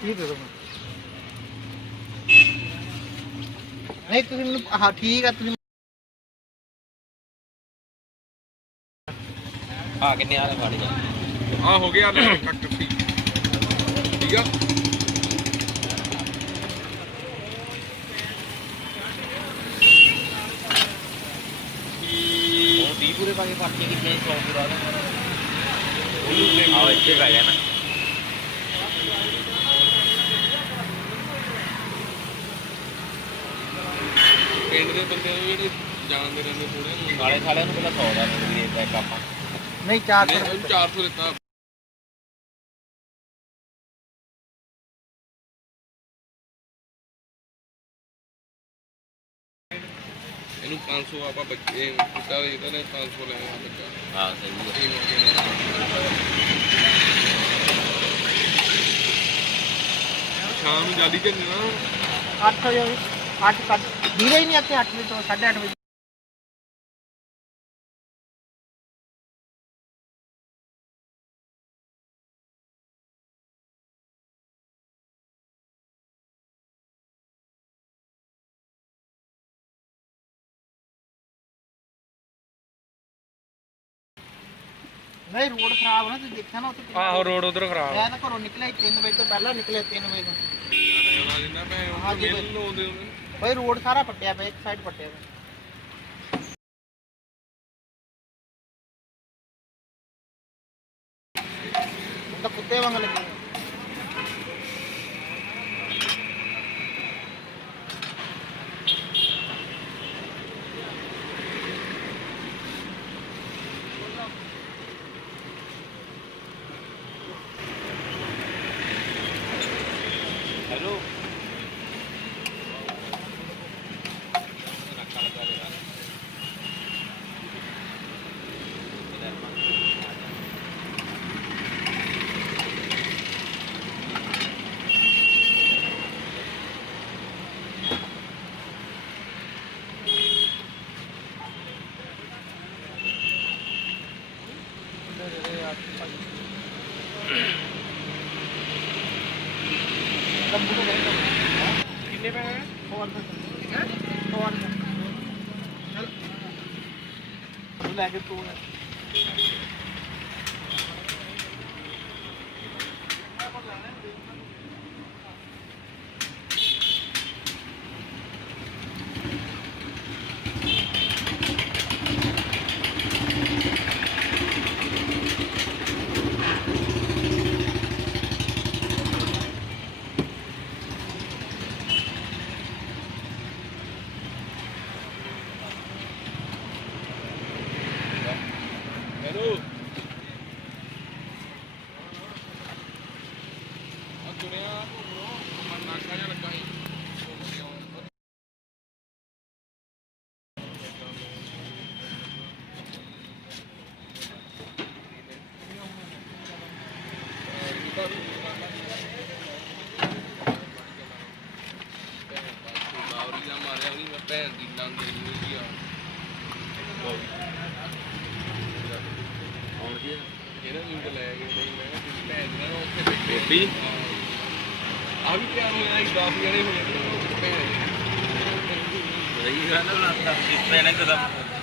30 ਦੇ ਦੋ ਨਹੀਂ ਤੁਸੀਂ ਮੈਨੂੰ ਹਾਂ ਠੀਕ ਆ ਤੁਸੀਂ ਆ ਕਿੰਨੇ ਆ ਰਹੇ ਗਾੜੀ ਆ ਹੋ ਗਿਆ ਲੈ ਕੱਟ ਠੀਕ ਆ ਉਹ 20 ਪੂਰੇ ਪਾ ਕੇ ਪਾਰਟੀ ਕਿੰਨੇ 100 ਪੂਰਾ ਆਹ ਇੱਥੇ ਪੈ ਗਿਆ ਨਾ ਪਿੰਡ ਦੇ ਬੰਦੇ ਜਿਹੜੇ ਜਾਣਦੇ ਰਹਿੰਦੇ ਥੋੜੇ ਨਾਲੇ ਸਾਲਿਆਂ ਨੂੰ ਪਹਿਲਾਂ 100 ਦਾ ਨੋਟ ਵੀ ਦੇ ਦਿੱਤਾ ਇੱਕ ਆਪਾਂ ਨਹੀਂ 400 400 ਦਿੱਤਾ ਇਹਨੂੰ 500 ਆਪਾਂ ਬੱਚੇ ਕੁੱਤਾ ਇਹਦਾ ਨੇ 500 ਲੈ ਆ ਬੱਚਾ ਹਾਂ ਸਹੀ ਸ਼ਾਮ ਨੂੰ ਜਲਦੀ ਚੱਲਣਾ 8 ਵਜੇ 8 ਕੱਢ ਵੀਰੇ ਹੀ ਨਹੀਂ ਇੱਥੇ 8 ਵਜੇ ਤੋਂ 8:30 ਵਜੇ ਨਹੀਂ ਰੋਡ ਖਰਾਬ ਨਾ ਤੁਸੀਂ ਦੇਖਿਆ ਨਾ ਉੱਥੇ ਆਹੋ ਰੋਡ ਉਧਰ ਖਰਾਬ ਮੈਂ ਤਾਂ ਘਰੋਂ ਨਿਕਲਿਆ 3 ਵਜੇ ਤੋਂ ਪਹਿਲਾਂ ਨਿਕਲਿਆ 3 ਵਜੇ ਤੋਂ ਬਣਾ ਲੈਂਦਾ ਮੈਂ ਉਹ ਮੇਲ ਲਾਉਂਦੇ ਉਹਨੇ ਭਾਈ ਰੋਡ ਸਾਰਾ ਪੱਟਿਆ ਪਿਆ ਇੱਕ ਸਾਈਡ ਪੱਟਿਆ ਪਿਆ ਤਾਂ ਕੁੱਤੇ ਵਾਂਗ ਲੱਗੇ ਹੈਲੋ कितने पे है 4 चल लेके तू ਹੈਲੋ ਆ ਤੁਰਿਆ ਮਨ ਨਾਕਾ ਜਿਹਾ ਲੱਗਾ ਸੀ ਮਾਰਿਆ ਉਹਦੀ ਮੈਂ ਭੈਣ ਦੀ ਲੰਗ ਨਹੀਂ ਆ ਆਉਣ ਜੀ ਜਿਹੜਾ ਜੂਟ ਲੈ ਗਏ ਬਈ ਮੈਂ ਕਿਹਾ ਤੁਸੀਂ ਭੈਣ ਨਾਲ ਉੱਥੇ ਬੈਠੇ ਵੀ ਆ ਵੀ ਤਿਆਰ ਹੋ ਜਾਣਾ 10 ਜਣੇ ਹੋ ਜਾਣੇ ਭੈਣ ਸਹੀ ਗੱਲ ਹੈ ਨਾ ਤਾਂ ਇਸ ਨੇ ਕਦਮ